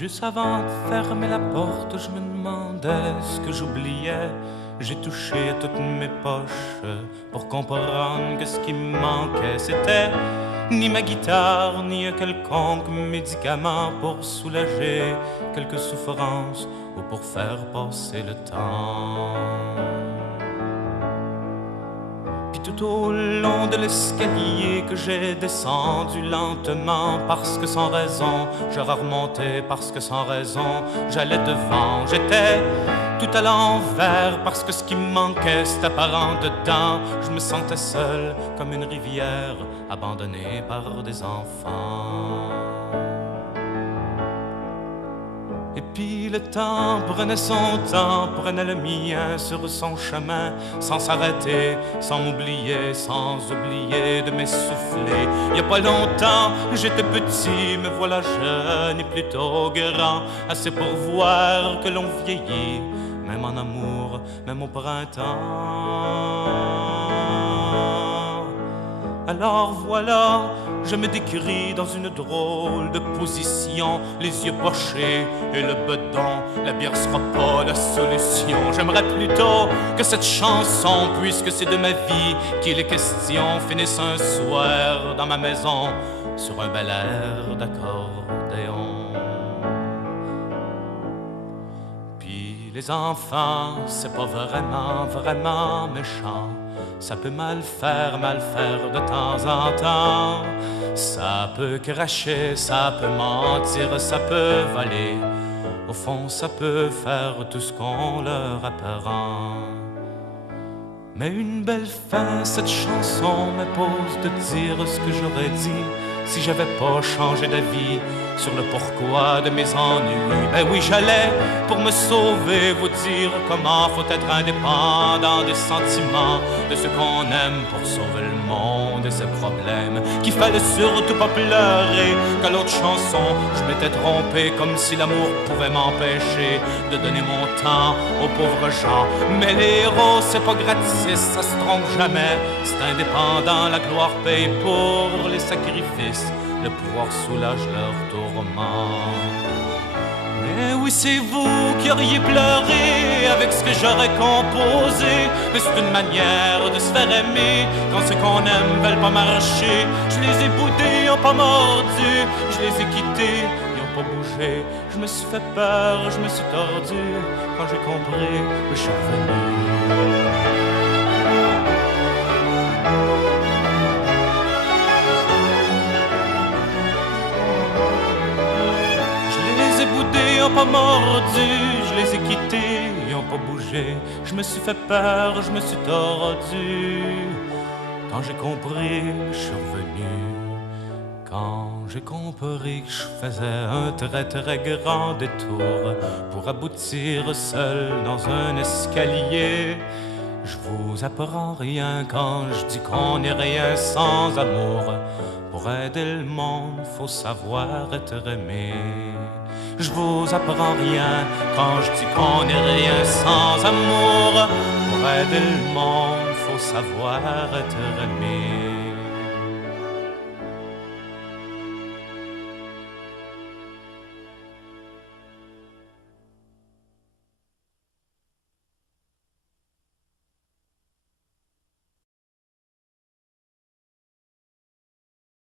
Juste avant de fermer la porte, je me demandais ce que j'oubliais. J'ai touché à toutes mes poches pour comprendre que ce qui me manquait, c'était ni ma guitare, ni un quelconque médicament pour soulager quelques souffrances ou pour faire passer le temps. Puis tout au long de l'escalier que j'ai descendu lentement, parce que sans raison j'aurais remonté, parce que sans raison j'allais devant. J'étais tout à l'envers, parce que ce qui me manquait c'était apparent dedans. Je me sentais seul comme une rivière abandonnée par des enfants. Et puis le temps prenait son temps, prenait le mien sur son chemin, sans s'arrêter, sans m'oublier, sans oublier de m'essouffler. Il y a pas longtemps, j'étais petit, me voilà jeune et plutôt grand, assez pour voir que l'on vieillit, même en amour, même au printemps. Alors voilà, je me décris dans une drôle de position, les yeux pochés et le bedon. La bière sera pas la solution. J'aimerais plutôt que cette chanson, puisque c'est de ma vie qu'il est question, finisse un soir dans ma maison sur un bel air d'accordéon. Puis les enfants, c'est pas vraiment méchant. Ça peut mal faire de temps en temps. Ça peut cracher, ça peut mentir, ça peut voler. Au fond, ça peut faire tout ce qu'on leur apprend. Mais une belle fin, cette chanson m'impose de dire ce que j'aurais dit si j'avais pas changé d'avis sur le pourquoi de mes ennuis. Ben oui, j'allais, pour me sauver, vous dire comment faut être indépendant des sentiments de ceux qu'on aime pour sauver le monde et ses problèmes. Qu'il fallait surtout pas pleurer, qu'à l'autre chanson, je m'étais trompé, comme si l'amour pouvait m'empêcher de donner mon temps aux pauvres gens. Mais les héros, c'est pas gratis, ça se trompe jamais. C'est indépendant, la gloire paye pour les sacrifices. Le pouvoir soulage leur tourment. Mais oui, c'est vous qui auriez pleuré avec ce que j'aurais composé. Mais c'est une manière de se faire aimer quand ceux qu'on aime veulent pas marcher. Je les ai boudés, ils ont pas mordu. Je les ai quittés, ils ont pas bougé. Je me suis fait peur, je me suis tordu. Quand j'ai compris, je suis revenu. Ils ont pas mordu, je les ai quittés, ils ont pas bougé. Je me suis fait peur, je me suis tordu. Quand j'ai compris, je suis revenu. Quand j'ai compris que je faisais un très grand détour pour aboutir seul dans un escalier. Je vous apprends rien quand je dis qu'on n'est rien sans amour. Pour aider le monde, faut savoir être aimé. Je vous apprends rien quand je dis qu'on n'est rien sans amour. Pour aider le monde, faut savoir être aimé.